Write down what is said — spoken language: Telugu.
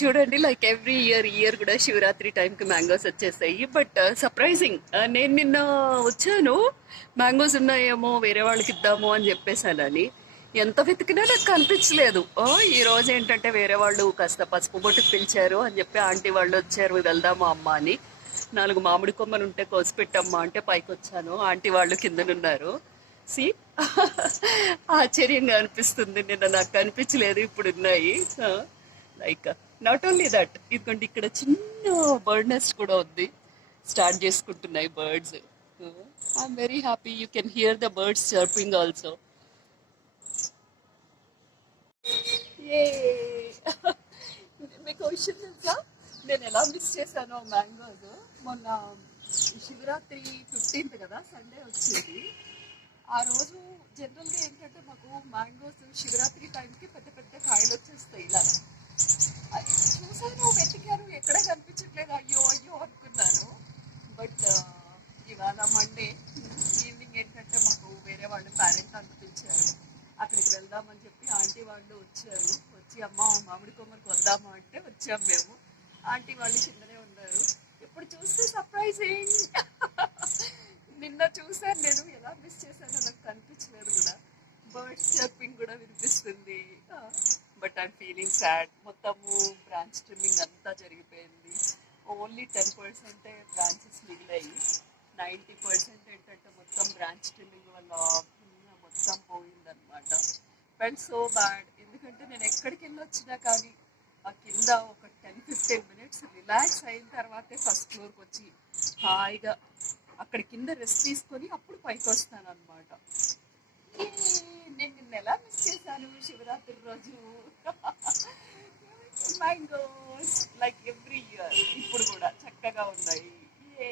చూడండి, లైక్ ఎవ్రీ ఇయర్ కూడా శివరాత్రి టైంకి మ్యాంగోస్ వచ్చేసాయి. బట్ సర్ప్రైజింగ్, నేను నిన్న వచ్చాను, మ్యాంగోస్ ఉన్నాయేమో వేరే వాళ్ళకి ఇద్దాము అని చెప్పేసానని. ఎంత వెతికినా నాకు కనిపించలేదు. ఈ రోజు ఏంటంటే వేరే వాళ్ళు కాస్త పసుపు బొట్టుకు పిలిచారు అని చెప్పి ఆంటీ వాళ్ళు వచ్చారు, వెళ్దాము అమ్మ అని. 4 మామిడి కొమ్మలు ఉంటే కోసి పెట్టమ్మా అంటే పైకి వచ్చాను, ఆంటీ వాళ్ళు కిందనున్నారు. సి ఆశ్చర్యంగా అనిపిస్తుంది, నిన్న నాకు కనిపించలేదు, ఇప్పుడు ఉన్నాయి. లైక్ నాట్ ఓన్లీ దట్, ఇదిగోండి ఇక్కడ చిన్న బర్డ్ నెస్ట్ కూడా ఉంది, స్టార్ట్ చేసుకుంటున్నాయి birds. I'm very happy, you can hear the birds chirping also. ఏ మీకు విషయం తెలుసా, నేను ఎలా మిస్ చేశాను మ్యాంగోస్. మొన్న శివరాత్రి 15th కదా, సండే వచ్చేది. ఆ రోజు జనరల్గా ఏంటంటే మాకు మ్యాంగోస్ శివరాత్రి టైంకి పెద్ద పెద్ద కాయలు వచ్చేస్తాయి ఇలా. అది చూసాను, వెతికాను, ఎక్కడ కనిపించట్లేదు, అయ్యో అయ్యో అనుకున్నాను. బట్ ఇవాళ మండే ఈవినింగ్ ఏంటంటే మాకు వేరే వాళ్ళు పేరెంట్ అనిపించారు, అక్కడికి వెళ్దామని చెప్పి ఆంటీ వాళ్ళు వచ్చారు. వచ్చి అమ్మ మామిడి కొమ్మరికి వద్దామా అంటే వచ్చాం మేము. ఆంటీ వాళ్ళు కిందనే ఉన్నారు. ఇప్పుడు చూస్తే సర్ప్రైజింగ్. నిన్న చూసాను నేను, ఎలా మిస్ చేశానో నాకు కనిపించలేదు కూడా. బర్డ్స్ చర్పింగ్ కూడా వినిపిస్తుంది. But I'm feeling sad. మొత్తము బ్రాంచ్ ట్రిమ్మింగ్ అంతా జరిగిపోయింది. ఓన్లీ 10% బ్రాంచెస్ మిగిలాయి. 90% ఏంటంటే మొత్తం బ్రాంచ్ ట్రిమ్మింగ్ వల్ల మొత్తం పోయిందనమాట. బట్ సో బ్యాడ్, ఎందుకంటే నేను ఎక్కడికి వెళ్ళి వచ్చినా కానీ ఆ కింద ఒక 10-15 minutes రిలాక్స్ అయిన తర్వాతే ఫస్ట్ ఫ్లోర్కి వచ్చి హాయిగా అక్కడ కింద రెస్ట్ తీసుకొని అప్పుడు పైకి వస్తాను అనమాట. నేను నిన్న ఎలా మిస్ చేశాను శివరాత్రి రోజు. మ్యాంగోస్ లైక్ ఎవ్రీ ఇయర్ ఇప్పుడు కూడా చక్కగా ఉన్నాయి. ఏ